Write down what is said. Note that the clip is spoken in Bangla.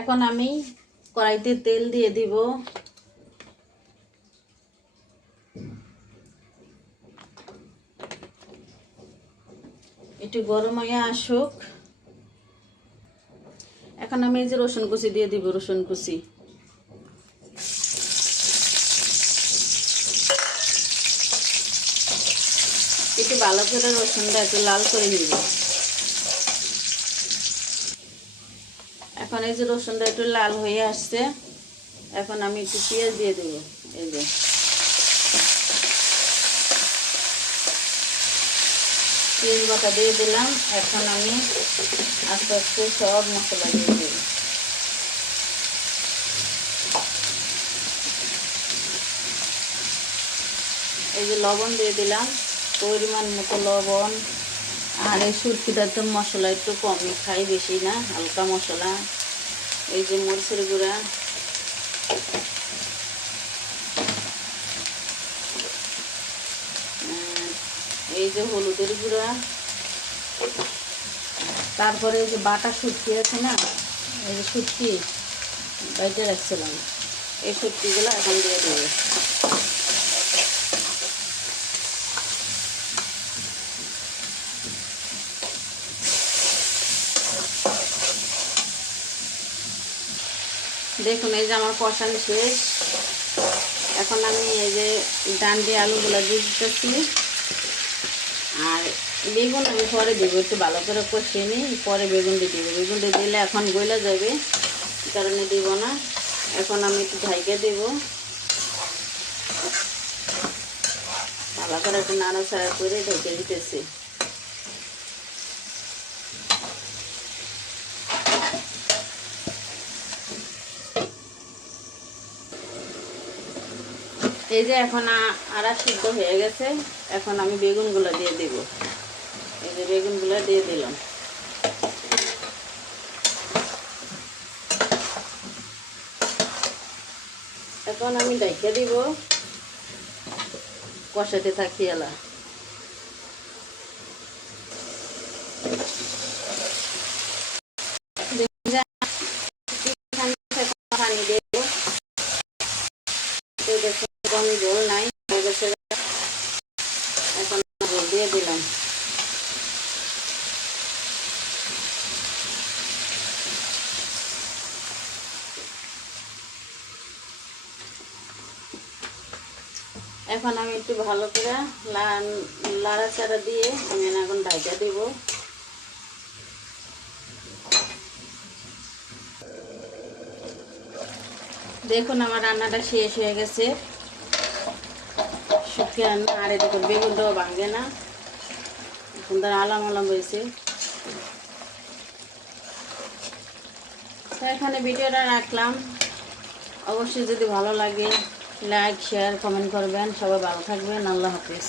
এখন আমি কড়াইতে তেল দিয়ে দিব। একটু গরম হয়ে আসুক। এখন আমি এই যে রসুন কুচি দিয়ে দিব, রসুন কুচি। একটু ভালো করে রসুনটা একটু লাল করে নিব। এখন এই যে রসুনটা একটু লাল হয়ে আসছে, এখন আমি একটু পেঁয়াজ দিয়ে দেব। এই যে পেঁয়াজ বাটা দিয়ে দিলাম। এখন আমি আস্তে আস্তে সব মশলা দিয়ে দেব। এই যে লবণ দিয়ে দিলাম, পরিমাণ মতো লবণ। আর এই সুটকিটার তো মশলা একটু কমই খাই, বেশি না, হালকা মশলা। এই যে মরিচের গুঁড়া, এই যে হলুদের গুঁড়া, তারপরে এই যে বাটা শুটকি আছে না, এই যে শুটকি বাইটে রাখছিলাম, এই শুটকিগুলো এখন দিয়ে দেবো। দেখুন এই যে আমার কষানো শেষ। এখন আমি এই যে ডান্ডি আলুগুলো দিয়ে দিতেছি। আর বেগুন আমি পরে দেবো, একটু ভালো করে কষিয়ে নিই, পরে বেগুনটি দেবো। বেগুনটি দিলে এখন গলে যাবে, এই কারণে দেবো না। এখন আমি একটু ঢাইকে দেবো, ভালো করে একটু নাড়াচাড়া করে ঢেকে দিতেছি। এই যে এখন আড়া সিদ্ধ হয়ে গেছে। এখন আমি বেগুনগুলো দিয়ে দেব। এই যে বেগুনগুলো দিয়ে দিলাম। এখন আমি ঢেকে দিব, কষাতে থাকি। এলা পানি দেব, আমি ঝোল নাই, এখন ঝোল দিয়ে দিলাম। এখন আমি একটু ভালো করে লাড়াচাড়া দিয়ে আমি এখন ঢাকা দিব। দেখুন আমার রান্নাটা শেষ হয়ে গেছে, শুকিয়ে রান্না। আর এদিকে বেগুনটাও ভাঙে না, সুন্দর আলাম আলাম হয়েছে। তো এখানে ভিডিওটা রাখলাম। অবশ্যই যদি ভালো লাগে লাইক শেয়ার কমেন্ট করবেন। সবাই ভালো থাকবেন। আল্লাহ হাফিজ।